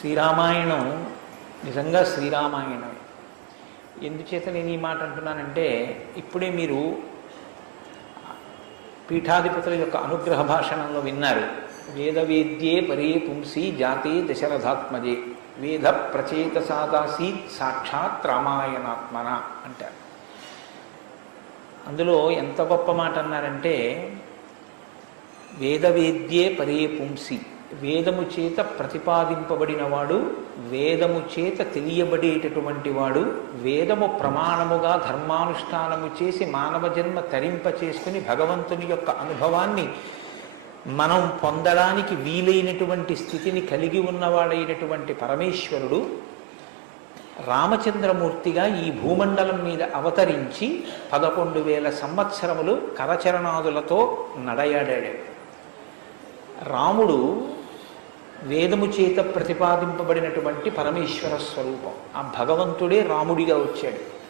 శ్రీరామాయణం నిజంగా శ్రీరామాయణం ఎందుచేత నేను ఈ మాట అంటున్నానంటే ఇప్పుడే మీరు పీఠాధిపతుల యొక్క అనుగ్రహ భాషణంలో విన్నారు. వేదవేద్యే పరే పుంసి జాతే దశరథాత్మజే. వేద ప్రచేత సాదాసీత్ సాక్షాత్ రామాయణాత్మన అంటారు. అందులో ఎంత గొప్ప మాట అన్నారంటే వేదవేద్యే పరే పుంసి. వేదము చేత ప్రతిపాదింపబడినవాడు వేదము చేత తెలియబడేటటువంటి వాడు వేదము ప్రమాణముగా ధర్మానుష్ఠానము చేసి మానవ జన్మ తరింప చేసుకుని భగవంతుని యొక్క అనుభవాన్ని మనం పొందడానికి వీలైనటువంటి స్థితిని కలిగి ఉన్నవాడైనటువంటి పరమేశ్వరుడు రామచంద్రమూర్తిగా ఈ భూమండలం మీద అవతరించి పదకొండు వేల సంవత్సరములు కరచరణాదులతో నడయాడాడు. రాముడు వేదము చేత ప్రతిపాదింపబడినటువంటి పరమేశ్వర స్వరూపం. ఆ భగవంతుడే రాముడిగా వచ్చాడు.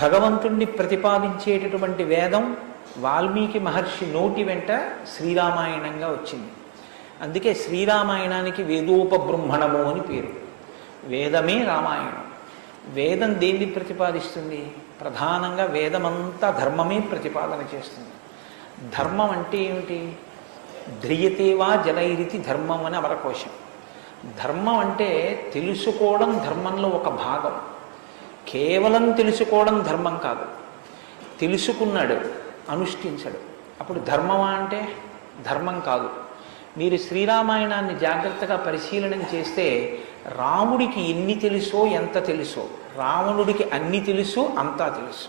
భగవంతుణ్ణి ప్రతిపాదించేటటువంటి వేదం వాల్మీకి మహర్షి నోటి వెంట శ్రీరామాయణంగా వచ్చింది. అందుకే శ్రీరామాయణానికి వేదోపబ్రహ్మణము అని పేరు. వేదమే రామాయణం. వేదం దేన్ని ప్రతిపాదిస్తుంది? ప్రధానంగా వేదమంతా ధర్మమే ప్రతిపాదన చేస్తుంది. ధర్మం అంటే ఏమిటి? ధ్రియతేవా జలైరితి ధర్మం అని అమరకోశం ధర్మం అంటే తెలుసుకోవడం ధర్మంలో ఒక భాగం. కేవలం తెలుసుకోవడం ధర్మం కాదు. తెలుసుకున్నాడు అనుష్ఠించడు. అప్పుడు ధర్మమా అంటే ధర్మం కాదు. మీరు శ్రీరామాయణాన్ని జాగ్రత్తగా పరిశీలన చేస్తే రాముడికి ఎన్ని తెలుసో ఎంత తెలుసో రావణుడికి అన్ని తెలుసు అంతా తెలుసు.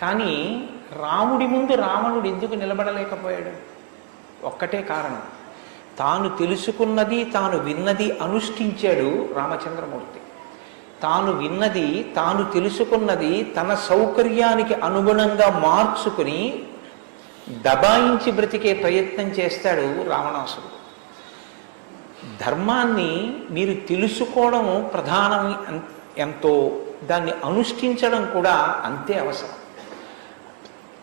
కానీ రాముడి ముందు రావణుడు ఎందుకు నిలబడలేకపోయాడు? ఒక్కటే కారణం. తాను తెలుసుకున్నది తాను విన్నది అనుష్ఠించాడు రామచంద్రమూర్తి. తాను విన్నది తాను తెలుసుకున్నది తన సౌకర్యానికి అనుగుణంగా మార్చుకుని దబాయించి బ్రతికే ప్రయత్నం చేస్తాడు రావణాసుడు ధర్మాన్ని మీరు తెలుసుకోవడం ప్రధానం ఎంతో దాన్ని అనుష్ఠించడం కూడా అంతే అవసరం.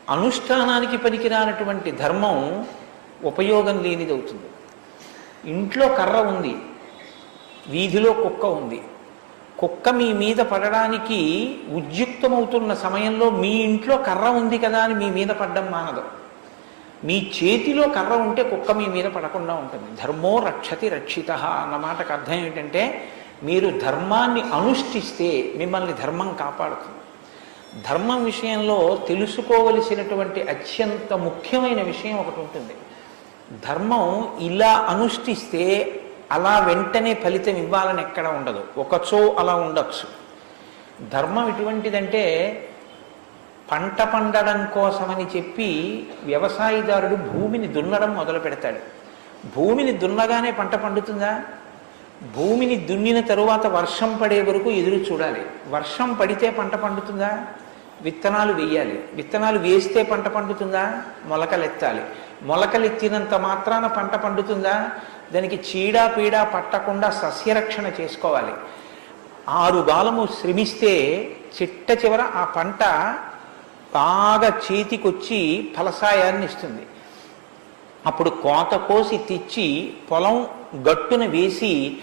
అనుష్ఠానానికి పనికిరానటువంటి ధర్మం ఉపయోగం లేనిదవుతుంది ఇంట్లో కర్ర ఉంది వీధిలో కుక్క ఉంది. కుక్క మీ మీద పడడానికి ఉద్యుక్తమవుతున్న సమయంలో మీ ఇంట్లో కర్ర ఉంది కదా అని మీ మీద పడ్డం మానదు. మీ చేతిలో కర్ర ఉంటే కుక్క మీ మీద పడకుండా ఉంటుంది. ధర్మో రక్షతి రక్షిత అన్న మాటకు అర్థం ఏంటంటే మీరు ధర్మాన్ని అనుష్ఠిస్తే మిమ్మల్ని ధర్మం కాపాడుతుంది. ధర్మం విషయంలో తెలుసుకోవలసినటువంటి అత్యంత ముఖ్యమైన విషయం ఒకటి ఉంటుంది. ధర్మం ఇలా అనుష్ఠిస్తే అలా వెంటనే ఫలితం ఇవ్వాలని ఎక్కడ ఉండదు. ఒకచో అలా ఉండొచ్చు. ధర్మం ఎటువంటిదంటే పంట పండడం కోసమని చెప్పి వ్యవసాయదారుడు భూమిని దున్నడం మొదలు పెడతాడు. భూమిని దున్నగానే పంట పండుతుందా? భూమిని దున్నిన తరువాత వర్షం పడే వరకు ఎదురు చూడాలి. వర్షం పడితే పంట పండుతుందా? విత్తనాలు వేయాలి. విత్తనాలు వేస్తే పంట పండుతుందా? మొలకలెత్తాలి. మొలకలెత్తినంత మాత్రాన పంట పండుతుందా? దానికి చీడా పీడా పట్టకుండా సస్యరక్షణ చేసుకోవాలి. ఆరు గాలము శ్రమిస్తే చిట్ట చివర ఆ పంట బాగా చేతికొచ్చి ఫలసాయాన్ని ఇస్తుంది. అప్పుడు కోత కోసి తెచ్చి పొలం గట్టున వేసి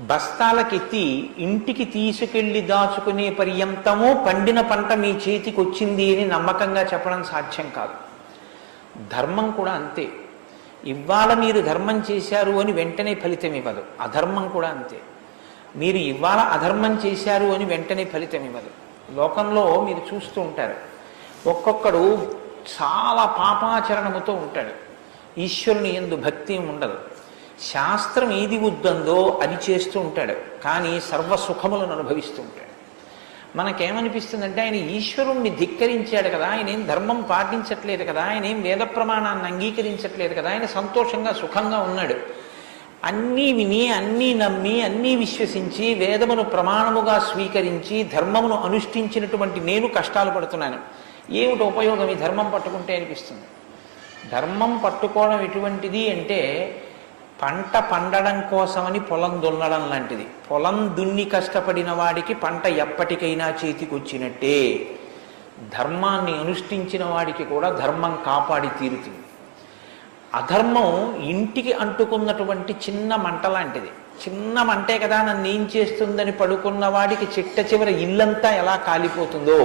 బస్తాలకెత్తి ఇంటికి తీసుకెళ్ళి దాచుకునే పర్యంతమో పండిన పంట మీ చేతికి వచ్చింది అని నమ్మకంగా చెప్పడం సాధ్యం కాదు. ధర్మం కూడా అంతే. ఇవాళ మీరు ధర్మం చేశారు అని వెంటనే ఫలితం ఇవ్వదు. అధర్మం కూడా అంతే. మీరు ఇవాళ అధర్మం చేశారు అని వెంటనే ఫలితం ఇవ్వదు. లోకంలో మీరు చూస్తూ ఉంటారు. ఒక్కొక్కడు చాలా పాపాచరణముతో ఉంటాడు. ఈశ్వరుని ఎందు భక్తి ఉండదు. శాస్త్రం ఏది ఉద్దందో అది చేస్తూ ఉంటాడు. కానీ సర్వసుఖములను అనుభవిస్తూ ఉంటాడు. మనకేమనిపిస్తుందంటే ఆయన ఈశ్వరుణ్ణి ధిక్కరించాడు కదా ఆయన ఏం ధర్మం పాటించట్లేదు కదా ఆయన ఏం వేద ప్రమాణాన్ని అంగీకరించట్లేదు కదా ఆయన సంతోషంగా సుఖంగా ఉన్నాడు. అన్నీ విని అన్నీ నమ్మి అన్నీ విశ్వసించి వేదమును ప్రమాణముగా స్వీకరించి ధర్మమును అనుష్ఠించినటువంటి నేను కష్టాలు పడుతున్నాను. ఏమిటి ఉపయోగం ఈ ధర్మం పట్టుకుంటే అనిపిస్తుంది? ధర్మం పట్టుకోవడం ఎటువంటిది అంటే పంట పండడం కోసమని పొలం దున్నడం లాంటిది. పొలం దున్ని కష్టపడిన వాడికి పంట ఎప్పటికైనా చేతికొచ్చినట్టే. ధర్మాన్ని అనుష్ఠించిన వాడికి కూడా ధర్మం కాపాడి తీరుతుంది. అధర్మం ఇంటికి అంటుకున్నటువంటి చిన్న మంట లాంటిది. చిన్న మంటే కదా నన్ను ఏం చేస్తుందని పడుకున్న వాడికి చిట్ట చివర ఇల్లంతా ఎలా కాలిపోతుందో.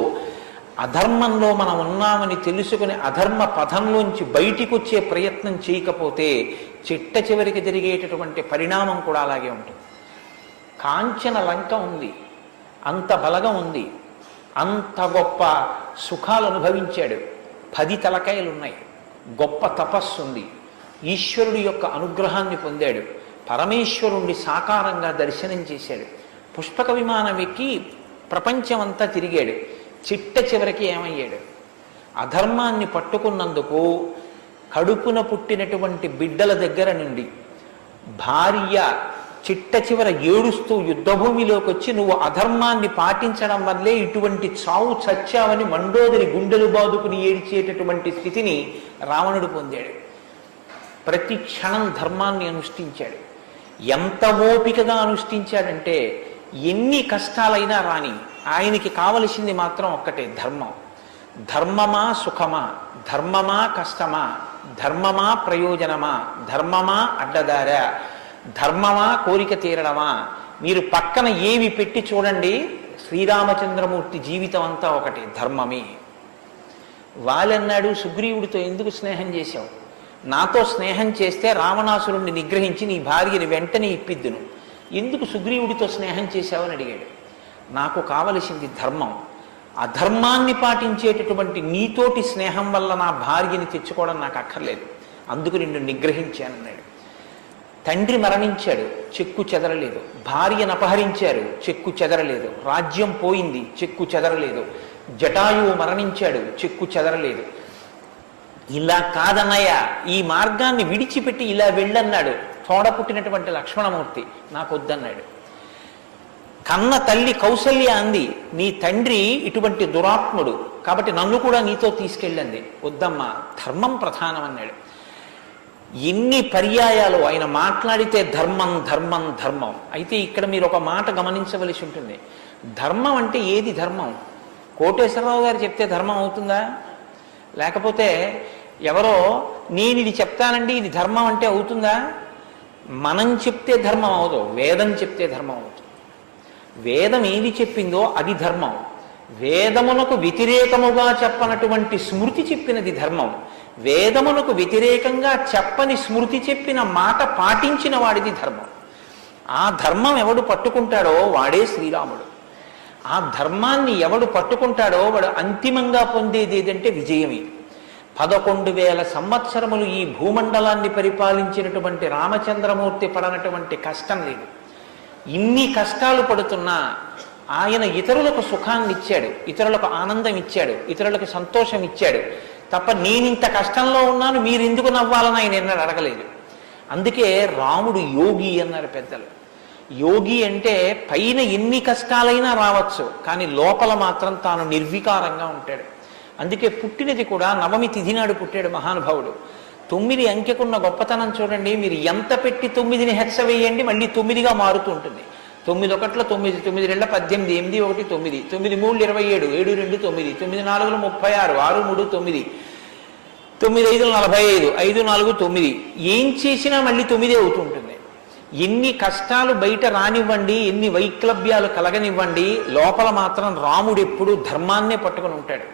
అధర్మంలో మనం ఉన్నామని తెలుసుకుని అధర్మ పథంలోంచి బయటికి వచ్చే ప్రయత్నం చేయకపోతే చిట్ట చివరికి జరిగేటటువంటి పరిణామం కూడా అలాగే ఉంటుంది. కాంచన లంక ఉంది అంత బలగం ఉంది అంత గొప్ప సుఖాలు అనుభవించాడు. పది తలకాయలు ఉన్నాయి గొప్ప తపస్సు ఉంది. ఈశ్వరుడి యొక్క అనుగ్రహాన్ని పొందాడు. పరమేశ్వరుణ్ణి సాకారంగా దర్శనం చేశాడు. పుష్పక విమానం ఎక్కి ప్రపంచమంతా తిరిగాడు. చిట్ట చివరికి ఏమయ్యాడు? అధర్మాన్ని పట్టుకున్నందుకు కడుపున పుట్టినటువంటి బిడ్డల దగ్గర నుండి భార్య చిట్ట చివర ఏడుస్తూ యుద్ధభూమిలోకి వచ్చి నువ్వు అధర్మాన్ని పాటించడం వల్లే ఇటువంటి చావు చచ్చావని మండోదరి గుండెలు బాదుకుని ఏడిచేటటువంటి స్థితిని రావణుడు పొందాడు. ప్రతి క్షణం ధర్మాన్ని అనుష్ఠించాడు. ఎంత ఓపికగా అనుష్ఠించాడంటే ఎన్ని కష్టాలైనా రాని ఆయనకి కావలసింది మాత్రం ఒక్కటే ధర్మం. ధర్మమా సుఖమా? ధర్మమా కష్టమా? ధర్మమా ప్రయోజనమా? ధర్మమా అడ్డదారా? ధర్మమా కోరిక తీరడమా? మీరు పక్కన ఏవి పెట్టి చూడండి శ్రీరామచంద్రమూర్తి జీవితం అంతా ఒకటి ధర్మమే. వాళ్ళన్నాడు సుగ్రీవుడితో ఎందుకు స్నేహం చేశావు? నాతో స్నేహం చేస్తే రావణాసురుణ్ణి నిగ్రహించి నీ భార్యని వెంటనే ఇప్పిద్దును. ఎందుకు సుగ్రీవుడితో స్నేహం చేశావని అడిగాడు. నాకు కావలసింది ధర్మం. ఆ ధర్మాన్ని పాటించేటటువంటి నీతోటి స్నేహం వల్ల నా భార్యని తెచ్చుకోవడం నాకు అక్కర్లేదు. అందుకు నిన్ను నిగ్రహించానన్నాడు. తండ్రి మరణించాడు చెక్కు చెదరలేదు. భార్యను అపహరించారు చెక్కు చెదరలేదు. రాజ్యం పోయింది చెక్కు చెదరలేదు. జటాయువు మరణించాడు చెక్కు చెదరలేదు. ఇలా కాదన్నయ్య ఈ మార్గాన్ని విడిచిపెట్టి ఇలా వెళ్ళన్నాడు. తోడ పుట్టినటువంటి లక్ష్మణమూర్తి నాకు వద్దన్నాడు కన్న తల్లి కౌసల్య అంది నీ తండ్రి ఇటువంటి దురాత్ముడు. కాబట్టి నన్ను కూడా నీతో తీసుకెళ్ళండి. వద్దమ్మా ధర్మం ప్రధానం అన్నాడు. ఎన్ని పర్యాయాలు ఆయన మాట్లాడితే ధర్మం ధర్మం ధర్మం. అయితే ఇక్కడ మీరు ఒక మాట గమనించవలసి ఉంటుంది. ధర్మం అంటే ఏది ధర్మం? కోటేశ్వరరావు గారు చెప్తే ధర్మం అవుతుందా? లేకపోతే ఎవరో నేను ఇది చెప్తానండి ఇది ధర్మం అంటే అవుతుందా? మనం చెప్తే ధర్మం అవదు వేదం చెప్తే ధర్మం అవుతుంది వేదం ఏది చెప్పిందో అది ధర్మం. వేదమునకు వ్యతిరేకముగా చెప్పనటువంటి స్మృతి చెప్పినది ధర్మం. వేదమునకు వ్యతిరేకంగా చెప్పని స్మృతి చెప్పిన మాట పాటించిన వాడిది ధర్మం. ఆ ధర్మం ఎవడు పట్టుకుంటాడో వాడే శ్రీరాముడు. ఆ ధర్మాన్ని ఎవడు పట్టుకుంటాడో వాడు అంతిమంగా పొందేది ఏదంటే విజయమే. పదకొండు వేల సంవత్సరములు ఈ భూమండలాన్ని పరిపాలించినటువంటి రామచంద్రమూర్తి పడనటువంటి కష్టం లేదు. ఇన్ని కష్టాలు పడుతున్నా ఆయన ఇతరులకు సుఖాన్ని ఇచ్చాడు ఇతరులకు ఆనందం ఇచ్చాడు ఇతరులకు సంతోషం ఇచ్చాడు. తప్ప నేనింత కష్టంలో ఉన్నాను మీరు ఎందుకు నవ్వాలని ఆయన ఎన్నడు అడగలేదు. అందుకే రాముడు యోగి అన్నారు పెద్దలు. యోగి అంటే పైన ఎన్ని కష్టాలైనా రావచ్చు కానీ లోపల మాత్రం తాను నిర్వికారంగా ఉంటాడు. అందుకే పుట్టినది కూడా నవమి తిథి నాడు పుట్టాడు మహానుభావుడు. తొమ్మిది అంకెకున్న గొప్పతనం చూడండి మీరు ఎంత పెట్టి తొమ్మిదిని హెచ్చవేయండి మళ్ళీ తొమ్మిదిగా మారుతూ ఉంటుంది. తొమ్మిది ఒకట్ల తొమ్మిది తొమ్మిది రెండు పద్దెనిమిది ఎనిమిది ఒకటి తొమ్మిది తొమ్మిది మూడు ఇరవై ఏడు ఏడు రెండు తొమ్మిది తొమ్మిది నాలుగులు ముప్పై ఆరు ఆరు మూడు తొమ్మిది తొమ్మిది ఐదు నలభై ఐదు ఐదు నాలుగు తొమ్మిది. ఏం చేసినా మళ్ళీ తొమ్మిది అవుతుంటుంది ఎన్ని కష్టాలు బయట రానివ్వండి ఎన్ని వైక్లభ్యాలు కలగనివ్వండి లోపల మాత్రం రాముడు ఎప్పుడు ధర్మాన్నే పట్టుకొని ఉంటాడు.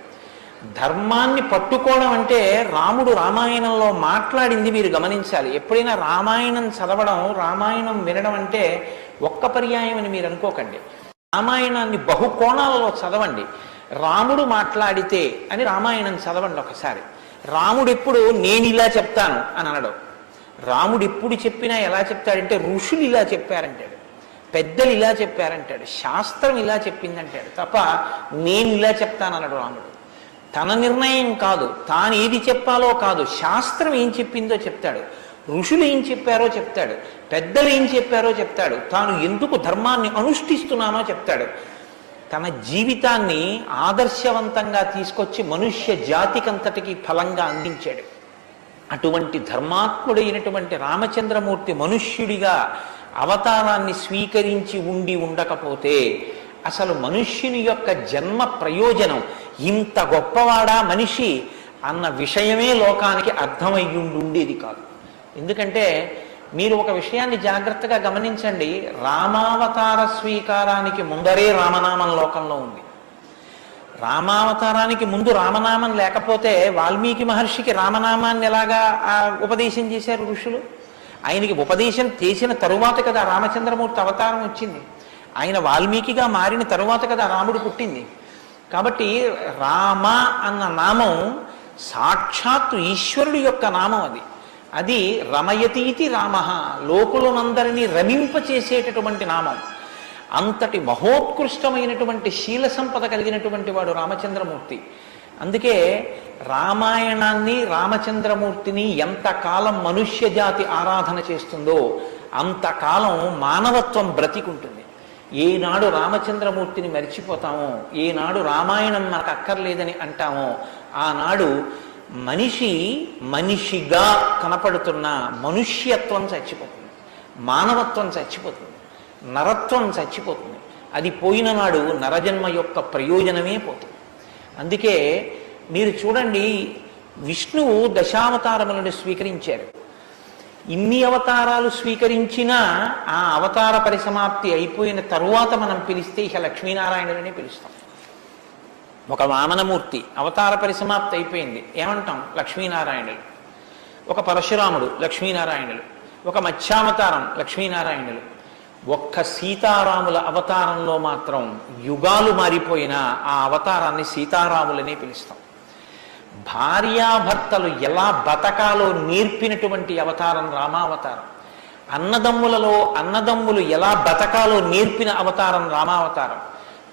ధర్మాన్ని పట్టుకోవడం అంటే రాముడు రామాయణంలో మాట్లాడింది మీరు గమనించాలి. ఎప్పుడైనా రామాయణం చదవడం రామాయణం వినడం అంటే ఒక్క పర్యాయం అని మీరు అనుకోకండి. రామాయణాన్ని బహుకోణాలలో చదవండి. రాముడు మాట్లాడితే అని రామాయణం చదవండి ఒకసారి. రాముడు ఎప్పుడు నేను ఇలా చెప్తాను అని అనడం. రాముడు ఎప్పుడు చెప్పినా ఎలా చెప్తాడంటే ఋషులు ఇలా చెప్పారంటాడు. పెద్దలు ఇలా చెప్పారంటాడు. శాస్త్రం ఇలా చెప్పిందంటాడు. తప్ప నేను ఇలా చెప్తానన్నాడు రాముడు. తన నిర్ణయం కాదు. తాను ఏది చెప్పాలో కాదు. శాస్త్రం ఏం చెప్పిందో చెప్తాడు. ఋషులు ఏం చెప్పారో చెప్తాడు. పెద్దలు ఏం చెప్పారో చెప్తాడు. తాను ఎందుకు ధర్మాన్ని అనుష్ఠిస్తున్నానో చెప్తాడు. తన జీవితాన్ని ఆదర్శవంతంగా తీసుకొచ్చి మనుష్య జాతికంతటికి ఫలంగా అందించాడు. అటువంటి ధర్మాత్ముడైనటువంటి రామచంద్రమూర్తి మనుష్యుడిగా అవతారాన్ని స్వీకరించి ఉండి ఉండకపోతే అసలు మనుష్యుని యొక్క జన్మ ప్రయోజనం ఇంత గొప్పవాడా మనిషి అన్న విషయమే లోకానికి అర్థమయ్యుండి ఉండేది కాదు. ఎందుకంటే మీరు ఒక విషయాన్ని జాగ్రత్తగా గమనించండి రామావతార స్వీకారానికి ముందరే రామనామం లోకంలో ఉంది. రామావతారానికి ముందు రామనామం లేకపోతే వాల్మీకి మహర్షికి రామనామాన్ని ఎలాగా ఉపదేశం చేశారు ఋషులు? ఆయనకి ఉపదేశం చేసిన తరువాత కదా రామచంద్రమూర్తి అవతారం వచ్చింది. ఆయన వాల్మీకిగా మారిన తరువాత కదా రాముడు పుట్టింది. కాబట్టి రామ అన్న నామం సాక్షాత్తు ఈశ్వరుడి యొక్క నామం అది. అది రమయతీతి రామ లోకులనందరినీ రమింపచేసేటటువంటి నామం. అంతటి మహోత్కృష్టమైనటువంటి శీల సంపద కలిగినటువంటి వాడు రామచంద్రమూర్తి. అందుకే రామాయణాన్ని రామచంద్రమూర్తిని ఎంతకాలం మనుష్య జాతి ఆరాధన చేస్తుందో అంతకాలం మానవత్వం బ్రతికుంటుంది. ఏనాడు రామచంద్రమూర్తిని మరిచిపోతామో ఏనాడు రామాయణం మనకు అక్కర్లేదని అంటామో ఆనాడు మనిషి మనిషిగా కనపడుతున్న మనుష్యత్వం చచ్చిపోతుంది మానవత్వం చచ్చిపోతుంది నరత్వం చచ్చిపోతుంది. అది పోయిన నాడు నరజన్మ యొక్క ప్రయోజనమే పోతుంది. అందుకే మీరు చూడండి విష్ణువు దశావతారములను స్వీకరించారు. ఇన్ని అవతారాలు స్వీకరించినా ఆ అవతార పరిసమాప్తి అయిపోయిన తరువాత మనం పిలిస్తే ఇక లక్ష్మీనారాయణులనే పిలుస్తాం. ఒక వామనమూర్తి అవతార పరిసమాప్తి అయిపోయింది. ఏమంటాం? లక్ష్మీనారాయణులు ఒక పరశురాముడు లక్ష్మీనారాయణులు ఒక మత్స్యావతారం లక్ష్మీనారాయణులు ఒక్క సీతారాముల అవతారంలో మాత్రం యుగాలు మారిపోయినా ఆ అవతారాన్ని సీతారాములనే పిలుస్తాం. భార్యాభర్తలు ఎలా బతకాలో నేర్పినటువంటి అవతారం రామావతారం. అన్నదమ్ములలో అన్నదమ్ములు ఎలా బతకాలో నేర్పిన అవతారం రామావతారం.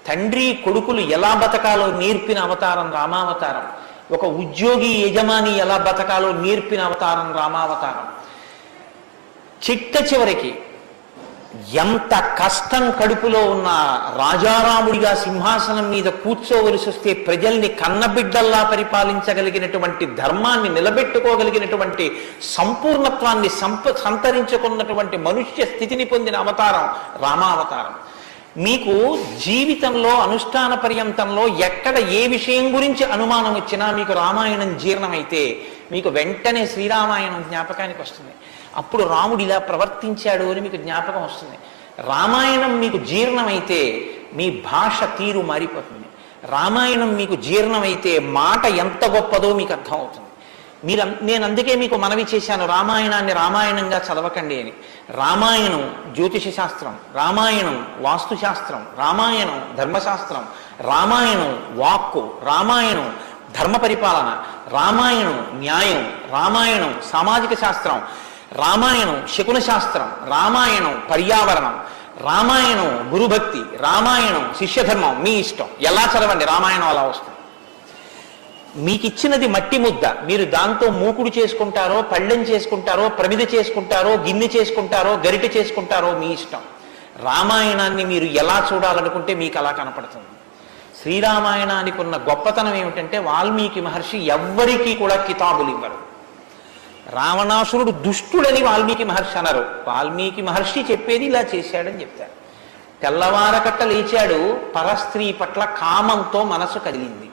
తండ్రి కొడుకులు ఎలా బతకాలో నేర్పిన అవతారం రామావతారం. ఒక ఉద్యోగి యజమాని ఎలా బతకాలో నేర్పిన అవతారం రామావతారం. చిట్ట చివరికి ఎంత కష్టం కడుపులో ఉన్న రాజారాముడిగా సింహాసనం మీద కూర్చోవలసి వస్తే ప్రజల్ని కన్నబిడ్డల్లా పరిపాలించగలిగినటువంటి ధర్మాన్ని నిలబెట్టుకోగలిగినటువంటి సంపూర్ణత్వాన్ని సంప సంతరించుకున్నటువంటి మనుష్య స్థితిని పొందిన అవతారం రామావతారం. మీకు జీవితంలో అనుష్ఠాన పర్యంతంలో ఎక్కడ ఏ విషయం గురించి అనుమానం వచ్చినా మీకు రామాయణం జీర్ణమైతే మీకు వెంటనే శ్రీరామాయణం జ్ఞాపకానికి వస్తుంది. అప్పుడు రాముడు ఇలా ప్రవర్తించాడు అని మీకు జ్ఞాపకం వస్తుంది. రామాయణం మీకు జీర్ణమైతే మీ భాష తీరు మారిపోతుంది. రామాయణం మీకు జీర్ణమైతే మాట ఎంత గొప్పదో మీకు అర్థమవుతుంది. మీరు నేను అందుకే మీకు మనవి చేశాను రామాయణాన్ని రామాయణంగా చదవకండి అని. రామాయణం జ్యోతిష శాస్త్రం రామాయణం వాస్తు శాస్త్రం రామాయణం ధర్మశాస్త్రం రామాయణం వాక్కు రామాయణం ధర్మ పరిపాలన రామాయణం న్యాయం రామాయణం సామాజిక శాస్త్రం రామాయణం శకున శాస్త్రం రామాయణం పర్యావరణం రామాయణం గురుభక్తి రామాయణం శిష్యధర్మం మీ ఇష్టం. ఎలా చదవండి? రామాయణం అలా వస్తుంది. మీకు ఇచ్చినది మట్టి ముద్ద. మీరు దాంతో మూకుడు చేసుకుంటారో పళ్ళెం చేసుకుంటారో ప్రమిద చేసుకుంటారో గిన్నె చేసుకుంటారో గరిట చేసుకుంటారో మీ ఇష్టం. రామాయణాన్ని మీరు ఎలా చూడాలనుకుంటే మీకు అలా కనపడుతుంది. శ్రీరామాయణానికి ఉన్న గొప్పతనం ఏమిటంటే వాల్మీకి మహర్షి ఎవ్వరికీ కూడా కితాబులు ఇవ్వరు. రావణాసురుడు దుష్టుడని వాల్మీకి మహర్షి అన్నారు. వాల్మీకి మహర్షి చెప్పేది ఇలా చేశాడని చెప్తారు. తెల్లవారకట్ట లేచాడు పరస్త్రీ పట్ల కామంతో మనసు కదిలింది.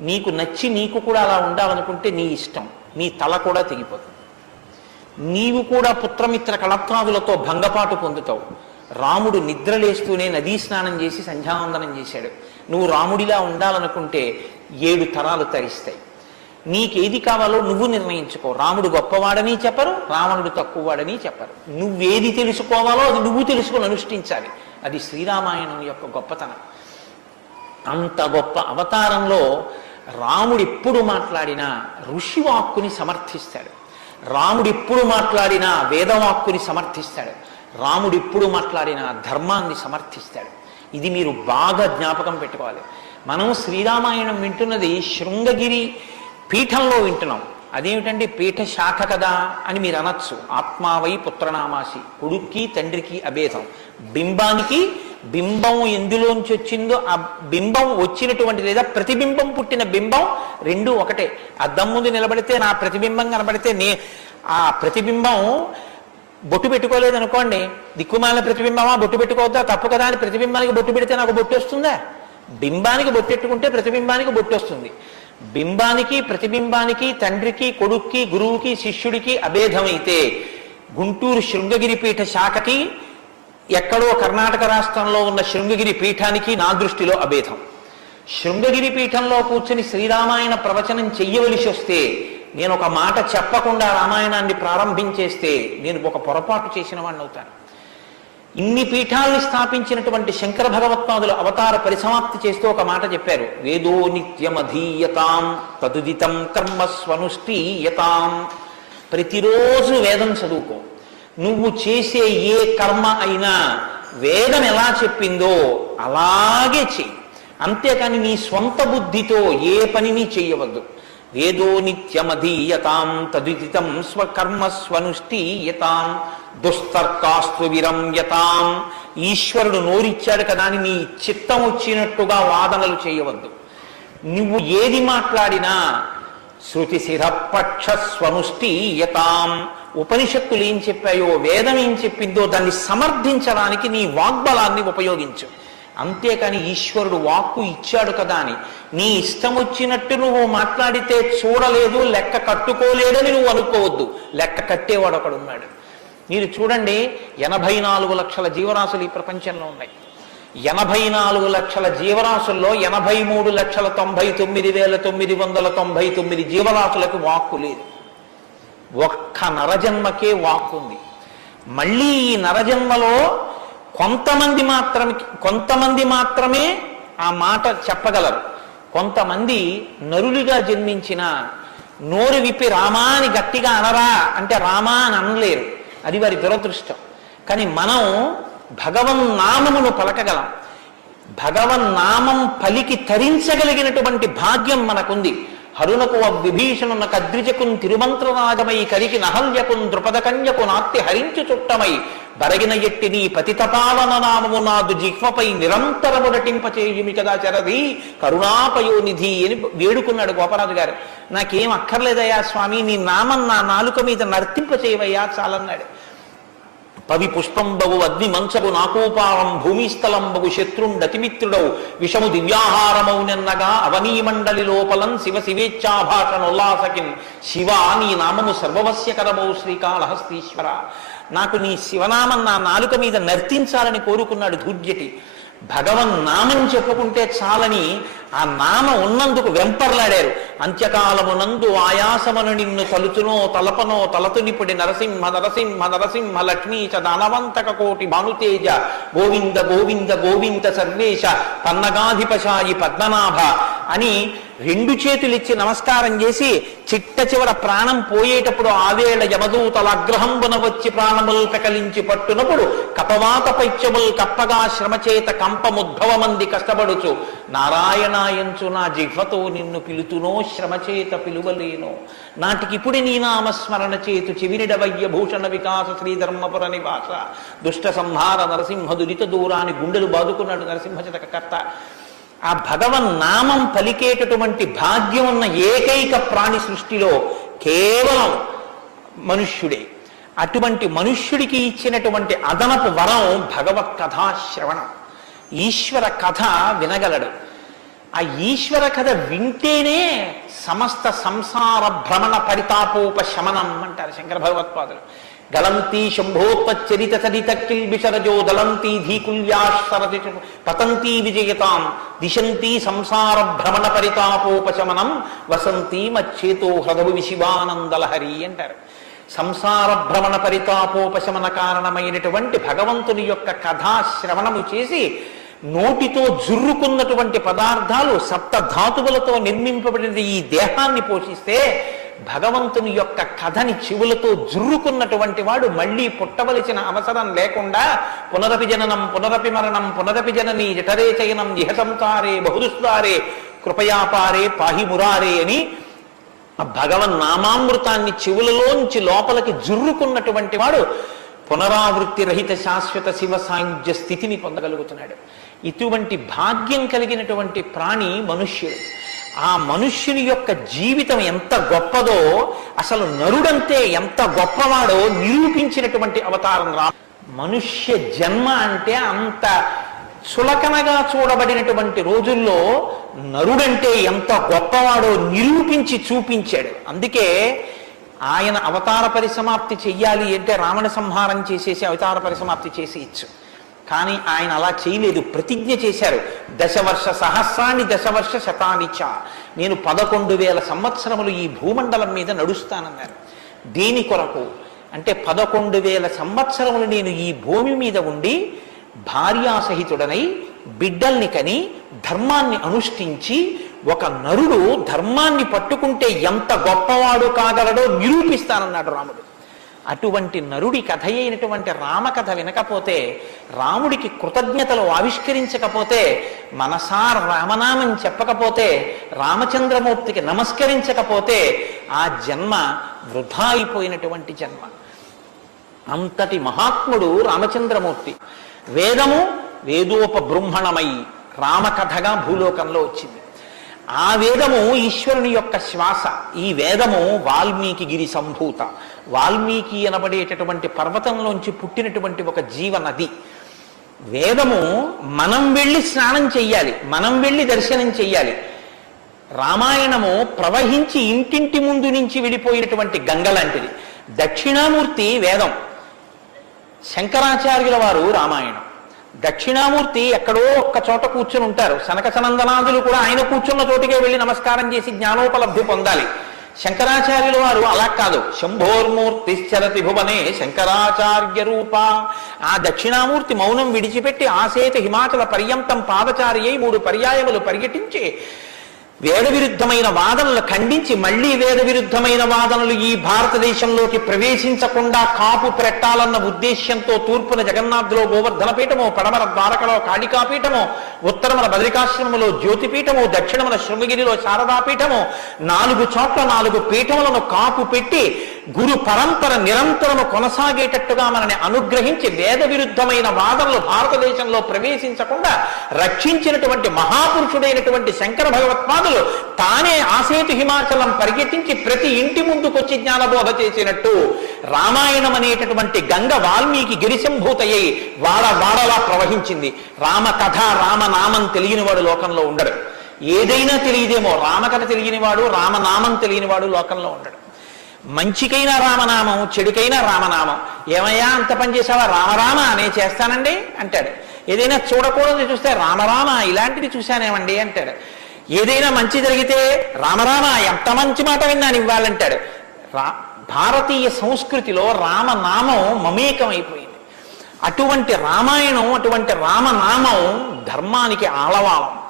నీకు నచ్చి నీకు కూడా అలా ఉండాలనుకుంటే నీ ఇష్టం నీ తల కూడా తెగిపోతుంది. నీవు కూడా పుత్రమిత్ర కళత్వాదులతో భంగపాటు పొందుతావు. రాముడు నిద్రలేస్తూనే నదీ స్నానం చేసి సంధ్యావందనం చేశాడు. నువ్వు రాముడిలా ఉండాలనుకుంటే ఏడు తరాలు తరిస్తాయి. నీకేది కావాలో నువ్వు నిర్ణయించుకో. రాముడు గొప్పవాడని చెప్పరు రావణుడు తక్కువవాడని చెప్పరు. నువ్వేది తెలుసుకోవాలో అది నువ్వు తెలుసుకుని అనుష్ఠించాలి. అది శ్రీరామాయణం యొక్క గొప్పతనం. అంత గొప్ప అవతారంలో రాముడు ఎప్పుడు మాట్లాడినా ఋషివాక్కుని సమర్థిస్తాడు. రాముడు ఎప్పుడు మాట్లాడినా వేదవాక్కుని సమర్థిస్తాడు. రాముడు ఎప్పుడు మాట్లాడినా ధర్మాన్ని సమర్థిస్తాడు. ఇది మీరు బాగా జ్ఞాపకం పెట్టుకోవాలి. మనం శ్రీరామాయణం వింటున్నది శృంగగిరి పీఠంలో వింటున్నాం. అదేమిటంటే పీఠ శాఖ కదా అని మీరు అనొచ్చు. ఆత్మావై పుత్రనామాసి కొడుక్కి తండ్రికి అభేదం. బింబానికి బింబం ఎందులోంచి వచ్చిందో ఆ బింబం వచ్చినటువంటి లేదా ప్రతిబింబం పుట్టిన బింబం రెండు ఒకటే. అద్దం ముందు నిలబడితే నా ప్రతిబింబం కనబడితే నే ఆ ప్రతిబింబం బొట్టు పెట్టుకోలేదు అనుకోండి దిక్కుమాలిన ప్రతిబింబమా? బొట్టు పెట్టుకోవద్దా? తప్పు కదా అని ప్రతిబింబానికి బొట్టు పెడితే నాకు బొట్టు వస్తుందా? బింబానికి బొట్టెట్టుకుంటే ప్రతిబింబానికి బొట్టు వస్తుంది. బింబానికి ప్రతిబింబానికి తండ్రికి కొడుక్కి గురువుకి శిష్యుడికి అభేదమైతే గుంటూరు శృంగగిరి పీఠ శాఖకి ఎక్కడో కర్ణాటక రాష్ట్రంలో ఉన్న శృంగగిరి పీఠానికి నా దృష్టిలో అభేదం. శృంగగిరి పీఠంలో కూర్చుని శ్రీరామాయణ ప్రవచనం చెయ్యవలసి వస్తే నేను ఒక మాట చెప్పకుండా రామాయణాన్ని ప్రారంభించేస్తే నేను ఒక పొరపాటు చేసిన వాడిని అవుతాను ఇన్ని పీఠాల్ని స్థాపించినటువంటి శంకర భగవత్పాదులు అవతార పరిసమాప్తి చేస్తూ ఒక మాట చెప్పారు. వేదో నిత్యమధీయతాం తదుదితం కర్మస్వనుష్ఠీయతాం. ప్రతిరోజు వేదం చదువుకో. నువ్వు చేసే ఏ కర్మ అయినా వేదం ఎలా చెప్పిందో అలాగే చెయ్యి. అంతేకాని నీ స్వంత బుద్ధితో ఏ పనిని చెయ్యవద్దు. వేదో నిత్యమధీయతాం తదుదితం స్వకర్మ స్వనుష్ఠీయతాం దుస్తర్కాస్తు విరమ్యతాం ఈశ్వరుడు నోరిచ్చాడు కదా అని నీ చిత్తం వచ్చినట్టుగా వాదనలు చేయవద్దు. నువ్వు ఏది మాట్లాడినా శృతి శిరపక్ష స్వనుష్ఠీయతాం ఉపనిషత్తులు ఏం చెప్పాయో వేదం ఏం చెప్పిందో దాన్ని సమర్థించడానికి నీ వాగ్బలాన్ని ఉపయోగించు. అంతేకాని ఈశ్వరుడు వాక్కు ఇచ్చాడు కదా అని. నీ ఇష్టం వచ్చినట్టు నువ్వు మాట్లాడితే చూడలేదు లెక్క కట్టుకోలేడని నువ్వు అనుకోవద్దు. లెక్క కట్టేవాడు ఒకడున్నాడు. మీరు చూడండి ఎనభై నాలుగు లక్షల జీవరాశులు ఈ ప్రపంచంలో ఉన్నాయి. ఎనభై నాలుగు లక్షల జీవరాశుల్లో ఎనభై మూడు లక్షల తొంభై తొమ్మిది వేల తొమ్మిది వందల తొంభై తొమ్మిది జీవరాశులకు వాక్కు లేదు. ఒక్క నరజన్మకే వాక్కు ఉంది. మళ్ళీ ఈ నరజన్మలో కొంతమంది మాత్రమే కొంతమంది మాత్రమే ఆ మాట చెప్పగలరు. కొంతమంది నరులుగా జన్మించిన నోరు విప్పి రామా అని గట్టిగా అనరా అంటే రామా అని అనలేరు. అది వారి దురదృష్టం. కానీ మనం భగవన్ నామమును పలకగలం. భగవన్ నామం పలికి తరించగలిగినటువంటి భాగ్యం మనకుంది. హరునకు విభీషణున కద్రిజకున్ తిరుమంత్రరాజమై కరికి నహల్యకున్ ద్రుపద కన్యకు నాత్తి హరించి చుట్టమై బరగిన ఎట్టి నీ పతితపావన నామము నాదు జిహ్వపై నిరంతరము నటింపచేయుమి కదా చరది కరుణాపయోనిధి అని వేడుకున్నాడు గోపరాజు గారు. నాకేం అక్కర్లేదయ్యా స్వామి నీ నామం నా నాలుక మీద నర్తింపచేయవయ్యా చాలన్నాడు. పవి పుష్పంబగు అగ్ని మంచగు నాకోపావం భూమిస్థలంబగు శత్రుండతిమిత్రుడవు విషము దివ్యాహారమౌనెన్నగా అవనీమండలి లోపలం శివ శివేచ్ఛాభాషణోల్లాసకిన్ శివ నీ నామము సర్వవస్యకరమౌ శ్రీకాళహస్తీశ్వర. నాకు నీ శివనామం నా నాలుక మీద నర్తించాలని కోరుకున్నాడు ధూర్జటి. భగవన్ నామం చెప్పుకుంటే చాలని ఆ నామ ఉన్నందుకు వెంపర్లాడారు. అంత్యకాలమునందు ఆయాసమును నిన్ను తలుచునో తలపనో తలతునిపుడి నరసింహ నరసింహ నరసింహ లక్ష్మీ చ కోటి భానుతేజ గోవింద గోవింద గోవింద సర్వేశ పన్నగాధిపశాయి పద్మనాభ అని రెండు చేతులిచ్చి నమస్కారం చేసి చిట్ట చివర ప్రాణం పోయేటప్పుడు ఆవేళ యమదూతల అగ్రహంబున వచ్చి ప్రాణములు పెకలించి పట్టునప్పుడు కపవాత పైత్యముల్ కప్పగా శ్రమచేత కంపముద్భవమంది కష్టపడుచు నారాయణాయంచు నా జిహ్వతో నిన్ను పిలుతునో శ్రమచేత పిలువలేనో. నాటికిప్పుడు నీ నామస్మరణ చేతు చెవినిడవయ్య భూషణ వికాస శ్రీధర్మపుర నివాస. దుష్ట సంహార నరసింహ దురిత దూరాని గుండెలు బాదుకున్నాడు నరసింహచతక కర్త. ఆ భగవన్ నామం పలికేటటువంటి భాగ్యం ఉన్న ఏకైక ప్రాణి సృష్టిలో కేవలం మనుష్యుడే. అటువంటి మనుష్యుడికి ఇచ్చినటువంటి అదనపు వరం భగవత్ కథా శ్రవణం. ఈశ్వర కథ వినగలడు. ఆ ఈశ్వర కథ వింటేనే సమస్త సంసార భ్రమణ పరితాపోపశమనం అంటారు శంకర భగవత్పాదులు. గలంతీ శంభోత్పచ్చరిత సరిత దళంతీ దళంతి పతంతీ విజయతాం దిశంతీ సంసార భ్రమణ పరితాపోపశమనం వసంతీ మచ్చేతో హృదవు విశివానందలహరి అంటారు. సంసార భ్రమణ పరితాపోపశమన కారణమైనటువంటి భగవంతుని యొక్క కథా శ్రవణము చేసి నోటితో జుర్రుకున్నటువంటి పదార్థాలు సప్త ధాతువులతో నిర్మింపబడిన ఈ దేహాన్ని పోషిస్తే భగవంతుని యొక్క కథని చెవులతో జుర్రుకున్నటువంటి వాడు మళ్ళీ పుట్టవలసిన అవసరం లేకుండా పునరపి జననం పునరపి మరణం పునరపి జనని జఠరే చయనం ఇహ బహుదుస్తారే కృపయాపారే పాహి మురారే అని ఆ భగవన్ నామామృతాన్ని చెవులలోంచి లోపలికి జుర్రుకున్నటువంటి వాడు పునరావృత్తి రహిత శాశ్వత శివ సాంగ్య స్థితిని పొందగలుగుతున్నాడు. ఇటువంటి భాగ్యం కలిగినటువంటి ప్రాణి మనుష్యుడు. ఆ మనుష్యుని యొక్క జీవితం ఎంత గొప్పదో అసలు నరుడంతే ఎంత గొప్పవాడో నిరూపించినటువంటి అవతారం రా. మనుష్య జన్మ అంటే అంత చులకనగా చూడబడినటువంటి రోజుల్లో నరుడంటే ఎంత గొప్పవాడో నిరూపించి చూపించాడు. అందుకే ఆయన అవతార పరిసమాప్తి చెయ్యాలి అంటే రావణ సంహారం చేసేసి అవతార పరిసమాప్తి చేసేయచ్చు. కానీ ఆయన అలా చేయలేదు. ప్రతిజ్ఞ చేశారు. దశవర్ష సహస్రాన్ని దశవర్ష శతానిచ నేను పదకొండు వేల సంవత్సరములు ఈ భూమండలం మీద నడుస్తానన్నారు. దేని కొరకు? అంటే పదకొండు వేల సంవత్సరములు నేను ఈ భూమి మీద ఉండి భార్యాసహితుడనై బిడ్డల్ని కని ధర్మాన్ని అనుష్ఠించి ఒక నరుడు ధర్మాన్ని పట్టుకుంటే ఎంత గొప్పవాడు కాగలడో నిరూపిస్తానన్నాడు రాముడు. అటువంటి నరుడి కథ అయినటువంటి రామకథ వినకపోతే రాముడికి కృతజ్ఞతలు ఆవిష్కరించకపోతే మనసార రామనామం చెప్పకపోతే రామచంద్రమూర్తికి నమస్కరించకపోతే ఆ జన్మ వృధా అయిపోయినటువంటి జన్మ. అంతటి మహాత్ముడు రామచంద్రమూర్తి. వేదము వేదోపబ్రహ్మణమై రామకథగా భూలోకంలో వచ్చింది. ఆ వేదము ఈశ్వరుని యొక్క శ్వాస. ఈ వేదము వాల్మీకి గిరి సంభూత. వాల్మీకి అనబడేటటువంటి పర్వతంలోంచి పుట్టినటువంటి ఒక జీవ నది. వేదము మనం వెళ్ళి స్నానం చెయ్యాలి మనం వెళ్ళి దర్శనం చెయ్యాలి. రామాయణము ప్రవహించి ఇంటింటి ముందు నుంచి వెళ్ళిపోయినటువంటి గంగ లాంటిది. దక్షిణామూర్తి వేదం. శంకరాచార్యుల వారు రామాయణం. దక్షిణామూర్తి ఎక్కడో ఒక్క చోట కూర్చుని ఉంటారు. సనక సనందనాదులు కూడా ఆయన కూర్చున్న చోటికే వెళ్ళి నమస్కారం చేసి జ్ఞానోపలబ్ధి పొందాలి. శంకరాచార్యుల వారు అలా కాదు. శంభోర్మూర్తి చరతి భువనే శంకరాచార్య రూప. ఆ దక్షిణామూర్తి మౌనం విడిచిపెట్టి ఆసేత హిమాచల పర్యంతం పాదచారి అయి మూడు పర్యాయములు పర్యటించి వేద విరుద్ధమైన వాదనలు ఖండించి మళ్ళీ వేద విరుద్ధమైన వాదనలు ఈ భారతదేశంలోకి ప్రవేశించకుండా కాపు పెట్టాలన్న ఉద్దేశ్యంతో తూర్పున జగన్నాథులో గోవర్ధన పీఠము పడమర ద్వారకలో కాళికాపీఠము ఉత్తరమున బద్రికాశ్రమములో జ్యోతిపీఠము దక్షిణమున శృంగగిరిలో శారదాపీఠము నాలుగు చోట్ల నాలుగు పీఠములను కాపు పెట్టి గురు పరంపర నిరంతరము కొనసాగేటట్టుగా మనని అనుగ్రహించి వేద విరుద్ధమైన వాదనలు భారతదేశంలో ప్రవేశించకుండా రక్షించినటువంటి మహాపురుషుడైనటువంటి శంకర భగవత్పాదులు తానే ఆసేతు హిమాచలం పరిగెత్తించి ప్రతి ఇంటి ముందుకొచ్చి జ్ఞానబోధ చేసినట్టు రామాయణం అనేటటువంటి గంగ వాల్మీకి గిరిశంభూతయ్యి వాడ వాడలా ప్రవహించింది. రామ కథ రామనామం తెలియనివాడు లోకంలో ఉండడు. ఏదైనా తెలియదేమో రామకథ తెలియనివాడు రామనామం తెలియనివాడు లోకంలో ఉండడు. మంచికైనా రామనామం చెడుకైనా రామనామం. ఏమయ్యా అంత పని చేసావా రామరామ అనే చేస్తానండి అంటాడు. ఏదైనా చూడకూడదు చూస్తే రామరామ ఇలాంటిది చూశానేమండి అంటాడు. ఏదైనా మంచి జరిగితే రామరామ ఎంత మంచి మాట విన్నాను ఇవ్వాలంటాడు. రా భారతీయ సంస్కృతిలో రామనామం మమేకం అయిపోయింది అటువంటి రామాయణం అటువంటి రామనామం ధర్మానికి ఆలవాలం.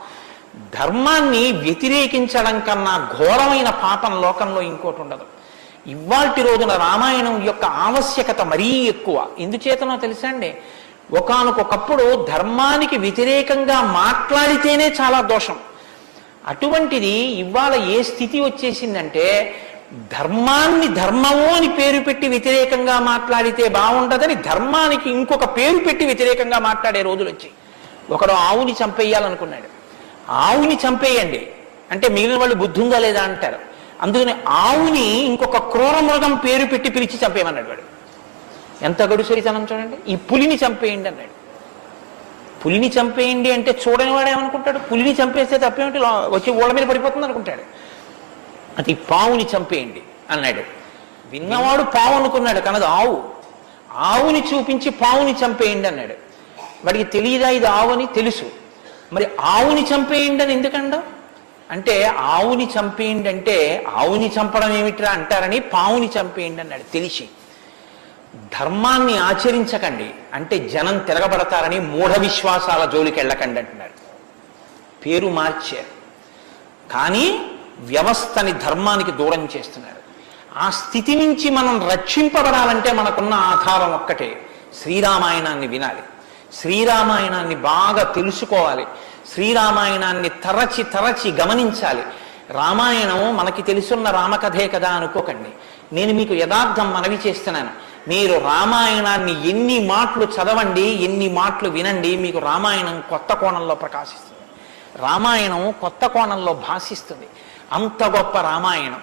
ధర్మాన్ని వ్యతిరేకించడం కన్నా ఘోరమైన పాపం లోకంలో ఇంకోటి ఉండదు. ఇవాల్టి రోజున రామాయణం యొక్క ఆవశ్యకత మరీ ఎక్కువ. ఎందుచేతనో తెలుసా అండి? ఒకనకొకప్పుడు ధర్మానికి వ్యతిరేకంగా మాట్లాడితేనే చాలా దోషం. అటువంటిది ఇవాళ ఏ స్థితి వచ్చేసిందంటే ధర్మాన్ని ధర్మము అని పేరు పెట్టి వ్యతిరేకంగా మాట్లాడితే బాగుండదని ధర్మానికి ఇంకొక పేరు పెట్టి వ్యతిరేకంగా మాట్లాడే రోజులు వచ్చాయి ఒకడు ఆవుని చంపేయాలనుకున్నాడు. ఆవుని చంపేయండి. అంటే మిగిలిన వాళ్ళు బుద్ధి ఉందా లేదా అంటారు. అందుకని ఆవుని ఇంకొక క్రూర మృగం పేరు పెట్టి పిలిచి చంపేయమన్నాడు వాడు. ఎంత గడుసరితనం చూడండి? ఈ పులిని చంపేయండి అన్నాడు. పులిని చంపేయండి అంటే చూడని వాడు ఏమనుకుంటాడు? పులిని చంపేస్తే తప్పేమిటి? వచ్చి ఓళ్ళ మీద పడిపోతుంది అనుకుంటాడు. అది పావుని చంపేయండి అన్నాడు. విన్నవాడు పావు అనుకున్నాడు కనదు ఆవు. ఆవుని చూపించి పావుని చంపేయండి అన్నాడు. వాడికి తెలియదా ఇది ఆవు అని? తెలుసు. మరి ఆవుని చంపేయండి అని ఎందుకండవు అంటే ఆవుని చంపేయండి అంటే ఆవుని చంపడం ఏమిట్రా అంటారని పావుని చంపేయండి అన్నాడు తెలిసి ధర్మాన్ని ఆచరించకండి. అంటే జనం తిరగబడతారని మూఢ విశ్వాసాల జోలికి వెళ్ళకండి అంటున్నాడు. పేరు మార్చారు. కానీ వ్యవస్థని ధర్మానికి దూరం చేస్తున్నారు. ఆ స్థితి నుంచి మనం రక్షింపబడాలంటే మనకున్న ఆధారం ఒక్కటే. శ్రీరామాయణాన్ని వినాలి. శ్రీరామాయణాన్ని బాగా తెలుసుకోవాలి. శ్రీరామాయణాన్ని తరచి తరచి గమనించాలి. రామాయణం మనకి తెలుసున్న రామకథే కదా అనుకోకండి. నేను మీకు యథార్థం మనవి చేస్తున్నాను. మీరు రామాయణాన్ని ఎన్ని మాటలు చదవండి ఎన్ని మాటలు వినండి మీకు రామాయణం కొత్త కోణంలో ప్రకాశిస్తుంది. రామాయణం కొత్త కోణంలో భాషిస్తుంది. అంత గొప్ప రామాయణం.